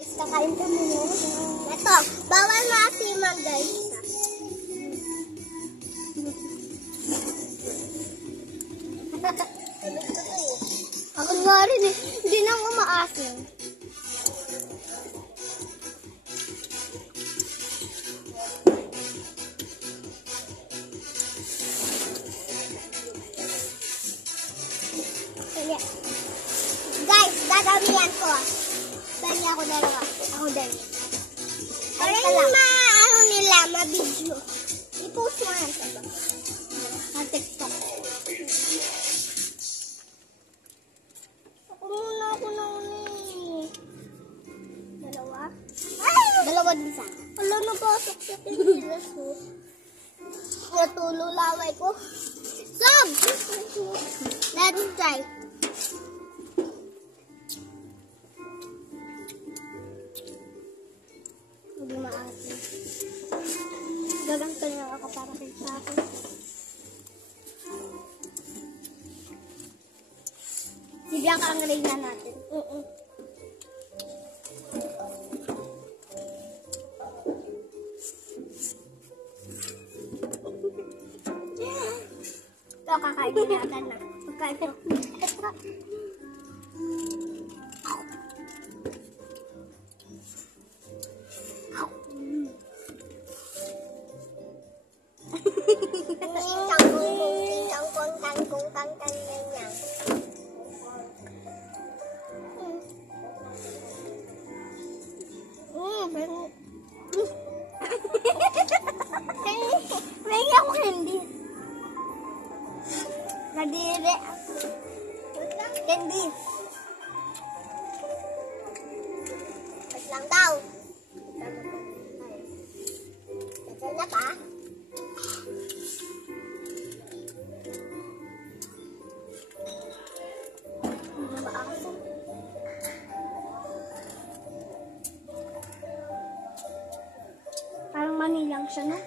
Kakain ka muna. Ito, bawal maasimang guys. Ako nga rin eh. Hindi na ako maasim. Guys, dadamihan ko. Dali ako dalawa. Ako dali. Para yung ano nila, ma-video. I-post mo yan sa ba? Sa TikTok. Ako muna ako na dalawa? Ay! Dalawa din sa akin. Wala na pasok sa pinilas ko. Natulo laway ko. Sob! Let's try. Hindi maasin. Gaganto na ako para kay sa akin. Bigyan ka ang reyna natin. Ito, kakainin natin na. Pagkain ko. May ako hindi. Kadiri. Candy. Wait lang daw. Tagal na pa. Parang manilang siya, no?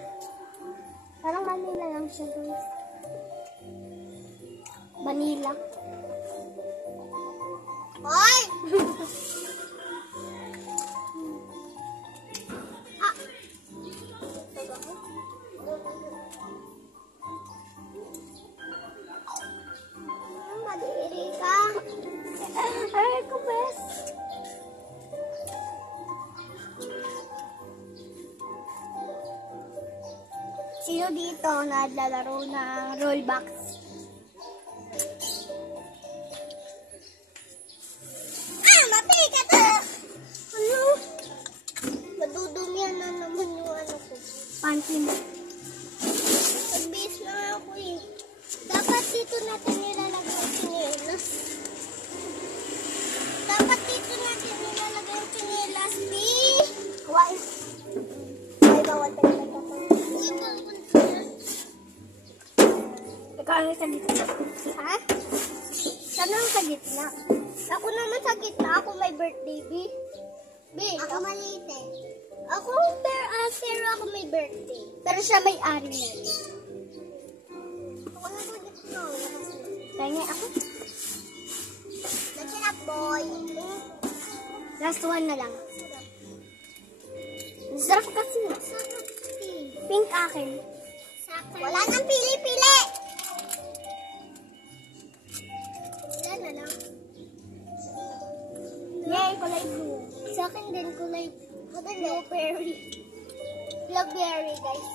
Parang Manila lang siya, guys. Manila. Hoy! Ah! Madiri ka. Ay, ko best. Sino dito naglalaro ng rollbox? Ah! Mapili ka to! Ano? Madudumihan na naman yung ano ko. Panty mo. Nagbihis na ako eh. Dapat dito natin nilalagay ang chinelas. Dapat dito natin nilalagay ang chinelas, B. Why? Ay, bawal talaga ito. Ikaw ang sa gitna. Ha? Sana ang sa gitna. Ako naman sa gitna. Ako may birthday, B. B, ako maliit eh. Ako, pero ako may birthday. Pero siya may ari na rin. Ako na sa gitna. Kaya ako. Let's up, boy. Last one na lang. Sarap kasi. Pink akin. Wala nang pili-pili. Wala na lang. Yay, kulay blue. Sa akin din kulay blueberry. Blueberry, guys.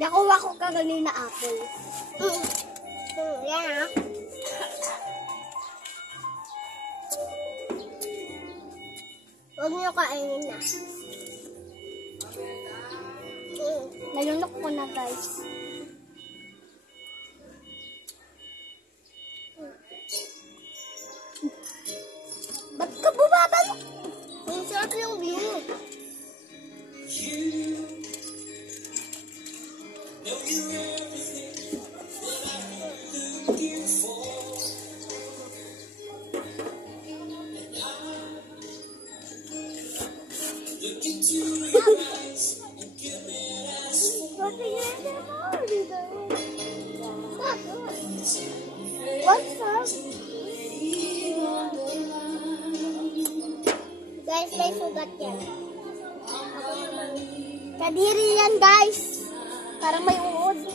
Nakuha ko kagaling na apple. Yan ah. Huwag niyo kainin na. Nalunok ko na, guys. Ba't ka bumabalik? Ang sarap yung view. What's up? Guys, may sugat yan. Ako naman. Kadiri yan, guys. Parang may uod.